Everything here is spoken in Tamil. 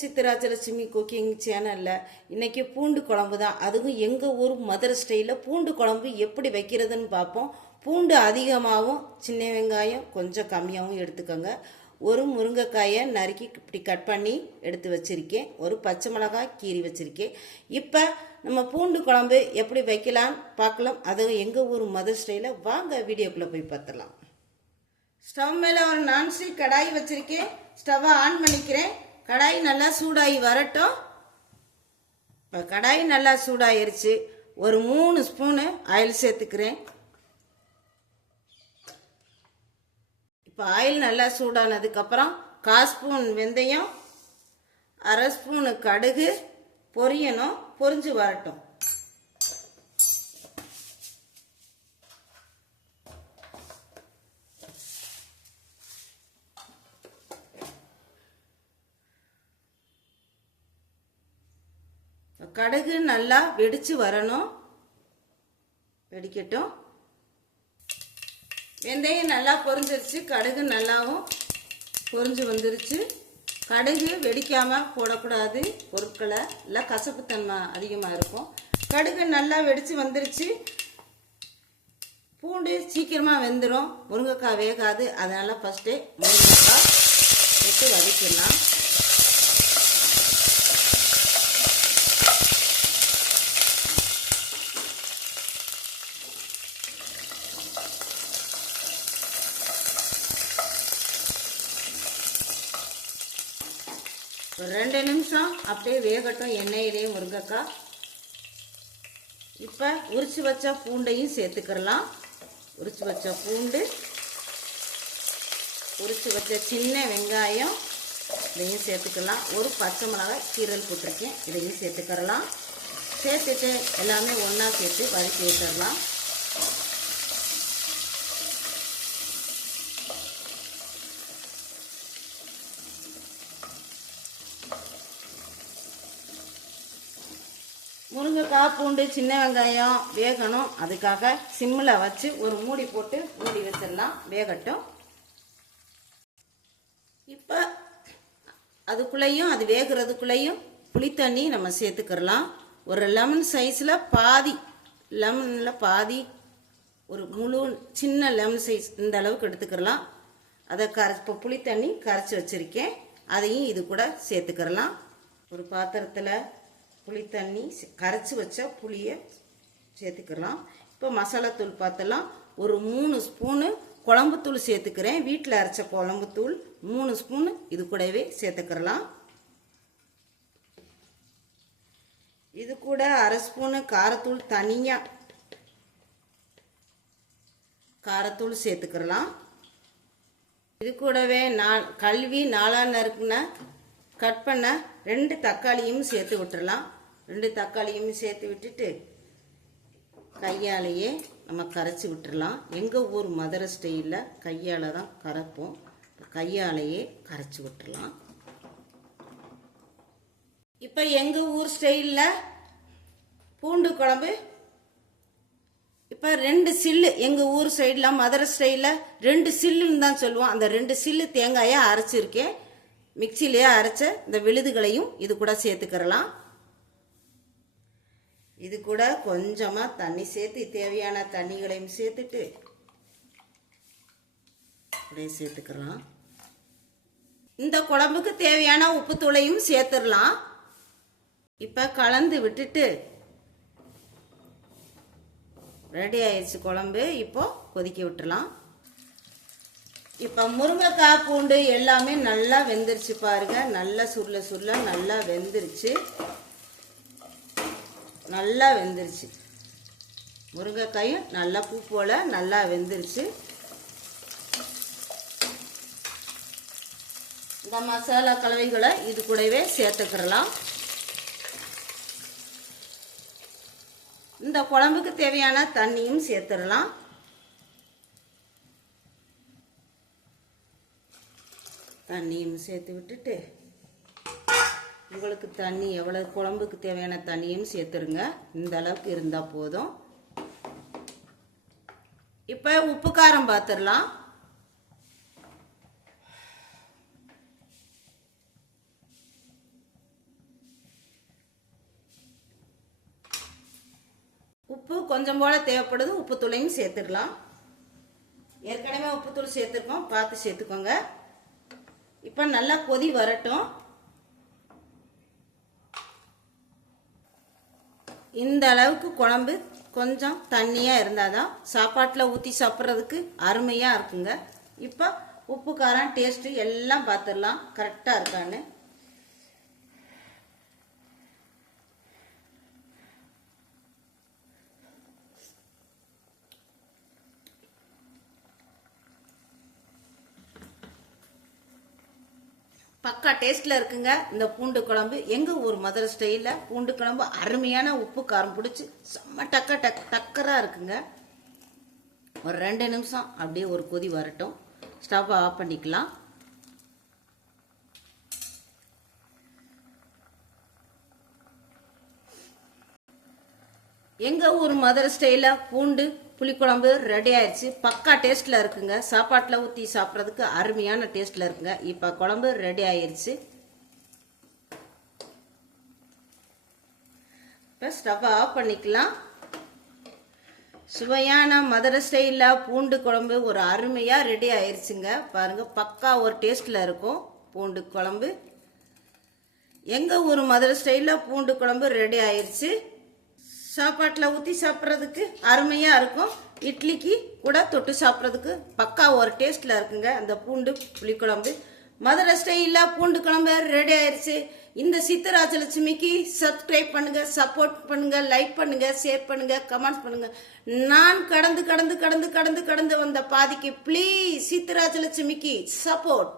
சித்ராஜலட்சுமி குக்கிங் சேனலில் இன்றைக்கி பூண்டு குழம்பு தான். அதுவும் எங்கள் ஊர் மதுரை ஸ்டைலில் பூண்டு குழம்பு எப்படி வைக்கிறதுன்னு பார்ப்போம். பூண்டு அதிகமாகவும் சின்ன வெங்காயம் கொஞ்சம் கம்மியாகவும் எடுத்துக்கோங்க. ஒரு முருங்கைக்காயை நறுக்கி இப்படி கட் பண்ணி எடுத்து வச்சுருக்கேன். ஒரு பச்சை மிளகாய் கீறி வச்சுருக்கேன். இப்போ நம்ம பூண்டு குழம்பு எப்படி வைக்கலான்னு பார்க்கலாம். அதுவும் எங்கள் ஊர் மதுரை ஸ்டைலில் வாங்க வீடியோக்குள்ளே போய் பார்த்துடலாம். ஸ்டவ் மேலே ஒரு நான்ஸ்டிக் கடாய் வச்சுருக்கேன். ஸ்டவ்வை ஆன் பண்ணிக்கிறேன். கடாய் நல்லா சூடாகி வரட்டும். இப்போ கடாய் நல்லா சூடாயிருச்சு. ஒரு 3 ஸ்பூனு ஆயில் சேர்த்துக்கிறேன். இப்போ ஆயில் நல்லா சூடானதுக்கப்புறம் 1/4 ஸ்பூன் வெந்தயம், 1/2 ஸ்பூனு கடுகு பொரியணும். பொரிஞ்சு வரட்டும். கடுகு நல்லா வெடிச்சு வரணும். வெடிக்கட்டும். வெந்தயம் நல்லா பொரிஞ்சிருச்சு. கடுகு நல்லாவும் பொரிஞ்சு வந்துருச்சு. கடுகு வெடிக்காமல் போடக்கூடாது. பொருட்களை இல்லை கசப்புத்தன்மை அதிகமாக இருக்கும். கடுகு நல்லா வெடிச்சு வந்துருச்சு. பூண்டு சீக்கிரமாக வெந்துடும். முருங்கைக்காய் வேகாது. அதனால் ஃபஸ்ட்டே முருங்கைக்காய் போட்டு வதக்கிடலாம். ஒரு 2 நிமிஷம் அப்படியே வேகட்டும் எண்ணெயிலேயே முருங்கைக்காய். இப்போ உரிச்சு வச்ச பூண்டையும் சேர்த்துக்கிறலாம். உரிச்சு வச்ச பூண்டு, உரிச்சு வச்ச சின்ன வெங்காயம் இதையும் சேர்த்துக்கலாம். ஒரு பச்சை மிளகாய் கீரல் போட்டிருக்கேன். இதையும் சேர்த்துக்கிறலாம். சேர்த்துட்டு எல்லாமே ஒன்றா சேர்த்து வதக்கி வச்சிடலாம். முருங்கைக்காய் பூண்டு சின்ன வெங்காயம் வேகணும். அதுக்காக சிம்மில் வச்சு ஒரு மூடி போட்டு மூடி வச்சிடலாம். வேகட்டும். இப்போ அதுக்குள்ளேயும் அது வேகிறதுக்குள்ளேயும் புளித்தண்ணி நம்ம சேர்த்துக்கிறலாம். ஒரு லெமன் சைஸில் பாதி, லெமனில் பாதி, ஒரு முழு சின்ன லெமன் சைஸ் இந்த அளவுக்கு எடுத்துக்கிறலாம். அதை இப்போ புளித்தண்ணி கரைச்சி வச்சுருக்கேன். அதையும் இது கூட சேர்த்துக்கிறலாம். ஒரு பாத்திரத்தில் புளித்தண்ணி கரைச்சி வச்ச புளியை சேர்த்துக்கலாம். இப்போ மசாலாத்தூள் பார்த்தலாம். ஒரு 3 ஸ்பூனு குழம்புத்தூள் சேர்த்துக்கிறேன். வீட்டில் அரைச்ச குழம்புத்தூள் 3 ஸ்பூனு இது கூடவே சேர்த்துக்கிறலாம். இது கூட 1/2 ஸ்பூனு காரத்தூள், தனியாக காரத்தூள் சேர்த்துக்கிறலாம். இது கூடவே கழுவி 4 நறுக்குன கட் பண்ண 2 தக்காளியும் சேர்த்து விட்டுறலாம். 2 தக்காளியும் சேர்த்து விட்டுட்டு கையாலேயே நம்ம கரைச்சி விட்டுறலாம். எங்கள் ஊர் மதுரை ஸ்டைலில் கையால் தான் கரைப்போம். கையாலேயே கரைச்சி விட்டுறலாம். இப்போ எங்கள் ஊர் ஸ்டைலில் பூண்டு குழம்பு இப்போ 2 சில்லு, எங்கள் ஊர் சைடில் மதுரை ஸ்டைலில் 2 சில்லுன்னு தான் சொல்லுவோம். அந்த 2 சில்லு தேங்காயை அரைச்சிருக்கேன். மிக்சிலேயே அரைச்ச இந்த விழுதுகளையும் இது கூட சேர்த்துக்கிறலாம். இது கூட கொஞ்சமாக தண்ணி சேர்த்து தேவையான தண்ணிகளையும் சேர்த்துட்டு அப்படியே சேர்த்துக்கலாம். இந்த குழம்புக்கு தேவையான உப்புத்தூளையும் சேர்த்துடலாம். இப்போ கலந்து விட்டுட்டு ரெடி ஆயிடுச்சு குழம்பு. இப்போ கொதிக்க விட்டுறலாம். இப்போ முருங்கைக்காய் பூண்டு எல்லாமே நல்லா வெந்துருச்சு பாருங்க. நல்லா சுருள சுருள நல்லா வெந்துருச்சு. நல்லா வெந்துருச்சு. முருங்கைக்காயும் நல்லா பூ போல் நல்லா வெந்துருச்சு. இந்த மசாலா கலவைகளை இது கூடவே சேர்த்துக்கிறலாம். இந்த குழம்புக்கு தேவையான தண்ணியும் சேர்த்துடலாம். தண்ணியும் சேர்த்து விட்டுட்டு உங்களுக்கு தண்ணி எவ்வளோ குழம்புக்கு தேவையான தண்ணியும் சேர்த்துருங்க. இந்த அளவுக்கு இருந்தால் போதும். இப்போ உப்பு காரம் பார்த்துடலாம். உப்பு கொஞ்சம் போல தேவைப்படுது, உப்பு தூளையும் சேர்த்துக்கலாம். ஏற்கனவே உப்பு தூள் சேர்த்துருக்கோம், பார்த்து சேர்த்துக்கோங்க. இப்போ நல்லா கொதி வரட்டும். இந்த அளவுக்கு குழம்பு கொஞ்சம் தண்ணியாக இருந்தால் தான் சாப்பாட்டில் ஊற்றி சாப்பிட்றதுக்கு அருமையாக இருக்குங்க. இப்போ உப்பு காரம் டேஸ்ட்டு எல்லாம் பார்த்துடலாம் கரெக்டாக இருக்கான்னு. பக்கா டேஸ்ட்டில் இருக்குங்க இந்த பூண்டு குழம்பு. எங்கள் ஊர் மதுரை ஸ்டைலில் பூண்டு குழம்பு அருமையான உப்பு காரம் பிடிச்சி செம்ம டக்கராக இருக்குங்க. ஒரு 2 நிமிஷம் அப்படியே ஒரு கொதி வரட்டும். ஸ்டவ் ஆஃப் பண்ணிக்கலாம். எங்கள் ஊர் மதுரை ஸ்டைலில் பூண்டு புளிக்குழம்பு ரெடி ஆயிடுச்சு. பக்கா டேஸ்ட்டில் இருக்குங்க. சாப்பாட்டில் ஊற்றி சாப்பிட்றதுக்கு அருமையான டேஸ்ட்டில் இருக்குங்க. இப்போ குழம்பு ரெடி ஆயிடுச்சு. இப்போ ஸ்டவ் ஆஃப் பண்ணிக்கலாம். சுவையான மதுரை ஸ்டைலில் பூண்டு குழம்பு ஒரு அருமையாக ரெடி ஆயிடுச்சுங்க. பாருங்கள், பக்கா ஒரு டேஸ்ட்டில் இருக்கும் பூண்டு குழம்பு. எங்கள் ஊர் மதுரை ஸ்டைலில் பூண்டு குழம்பு ரெடி ஆயிடுச்சு. சாப்பாட்டில் ஊற்றி சாப்பிட்றதுக்கு அருமையாக இருக்கும். இட்லிக்கு கூட தொட்டு சாப்பிட்றதுக்கு பக்கா ஒரு டேஸ்ட்டில் இருக்குங்க அந்த பூண்டு புளிக்குழம்பு. மதுரை ஸ்டைலில் பூண்டு குழம்பு ரெடி ஆயிடுச்சு. இந்த சித்தராஜலட்சுமிக்கு சப்ஸ்கிரைப் பண்ணுங்க, சப்போர்ட் பண்ணுங்க, லைக் பண்ணுங்க, ஷேர் பண்ணுங்க, கமெண்ட்ஸ் பண்ணுங்க. நான் கடந்து வந்த பாதிக்கு ப்ளீஸ் சித்தராஜலட்சுமிக்கு சப்போர்ட்.